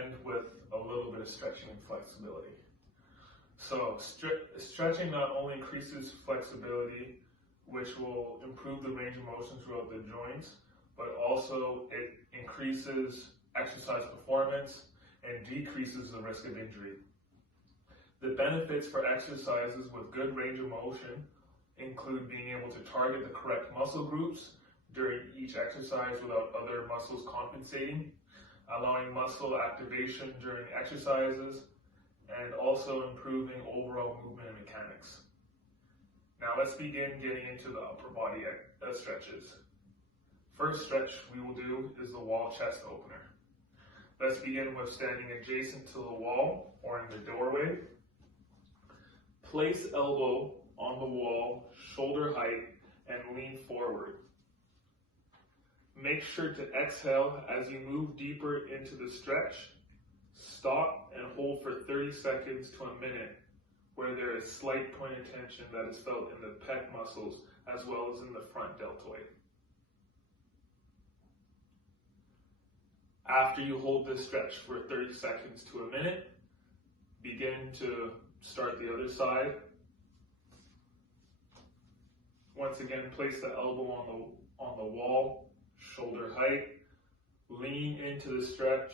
end with a little bit of stretching and flexibility. So stretching not only increases flexibility, which will improve the range of motion throughout the joints, but also it increases exercise performance and decreases the risk of injury. The benefits for exercises with good range of motion include being able to target the correct muscle groups during each exercise without other muscles compensating, allowing muscle activation during exercises, and also improving overall movement and mechanics. Now let's begin getting into the upper body stretches. First stretch we will do is the wall chest opener. Let's begin with standing adjacent to the wall or in the doorway. Place elbow on the wall, shoulder height, and lean forward. Make sure to exhale as you move deeper into the stretch. Stop and hold for 30 seconds to a minute, where there is slight point of tension that is felt in the pec muscles as well as in the front deltoid. After you hold this stretch for 30 seconds to a minute, begin to start the other side. Once again, place the elbow on the wall, shoulder height. Lean into the stretch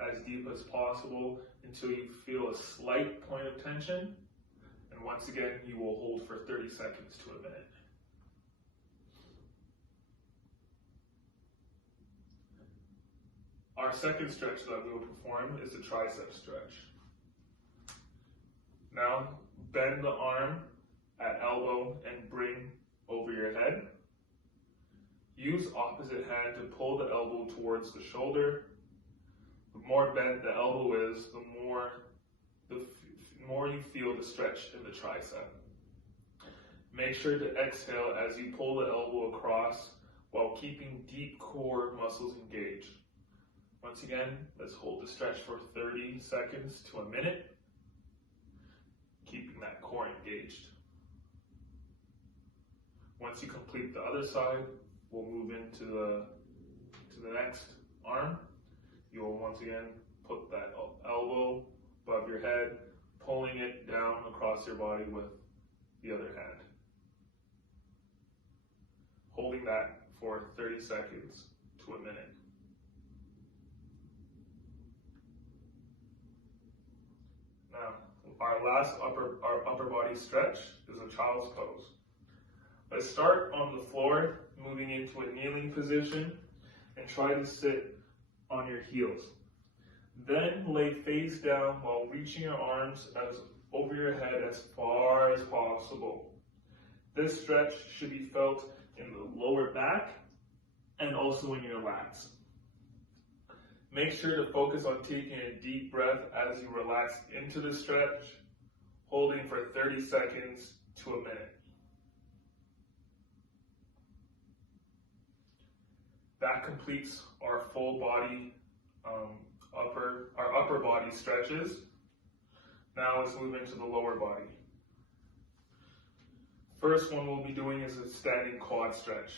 as deep as possible until you feel a slight point of tension. And once again, you will hold for 30 seconds to a minute. Our second stretch that we will perform is the tricep stretch. Now, bend the arm at elbow and bring over your head. Use opposite hand to pull the elbow towards the shoulder. The more bent the elbow is, the more you feel the stretch in the tricep. Make sure to exhale as you pull the elbow across while keeping deep core muscles engaged. Once again, let's hold the stretch for 30 seconds to a minute, keeping that core engaged. Once you complete the other side, we'll move into the next arm. You will once again put that elbow above your head, pulling it down across your body with the other hand. Holding that for 30 seconds to a minute. Now, our last upper body stretch is a child's pose. Let's start on the floor, moving into a kneeling position, and try to sit on your heels. Then lay face down while reaching your arms over your head as far as possible. This stretch should be felt in the lower back and also in your lats. Make sure to focus on taking a deep breath as you relax into the stretch, holding for 30 seconds to a minute. That completes our full body, upper body stretches. Now let's move into the lower body. First one we'll be doing is a standing quad stretch.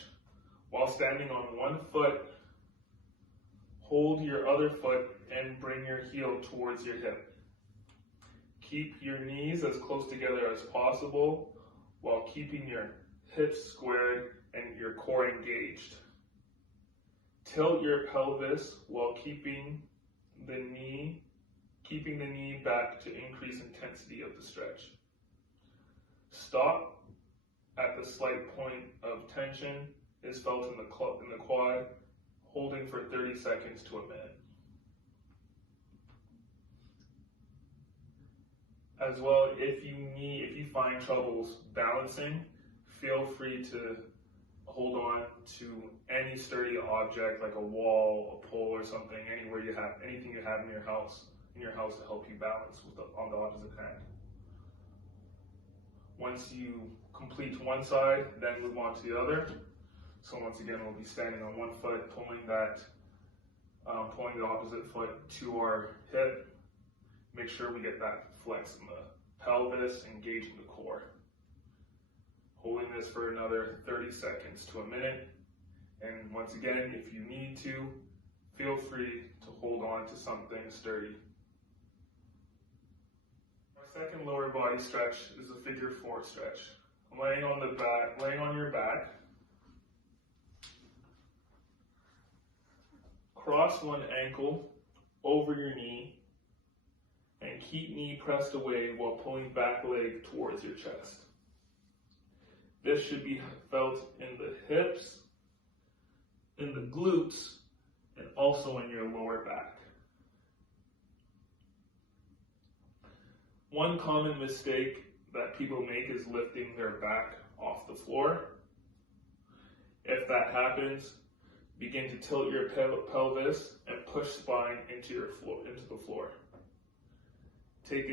While standing on one foot, hold your other foot and bring your heel towards your hip. Keep your knees as close together as possible while keeping your hips squared and your core engaged. Tilt your pelvis while keeping the knee back to increase intensity of the stretch. Stop at the slight point of tension is felt in the quad, holding for 30 seconds to a minute. As well, if you find troubles balancing, feel free to hold on to any sturdy object like a wall, a pole, or something, anything you have in your house to help you balance on the opposite hand. Once you complete one side, then move on to the other. So once again, we'll be standing on one foot, pulling the opposite foot to our hip. Make sure we get that flex in the pelvis, engaging the core. Holding this for another 30 seconds to a minute. And once again, if you need to, feel free to hold on to something sturdy. Our second lower body stretch is a figure 4 stretch. Laying on your back. Cross one ankle over your knee and keep knee pressed away while pulling back leg towards your chest. This should be felt in the hips, in the glutes, and also in your lower back. One common mistake that people make is lifting their back off the floor. If that happens, begin to tilt your pelvis and push spine into the floor. Take it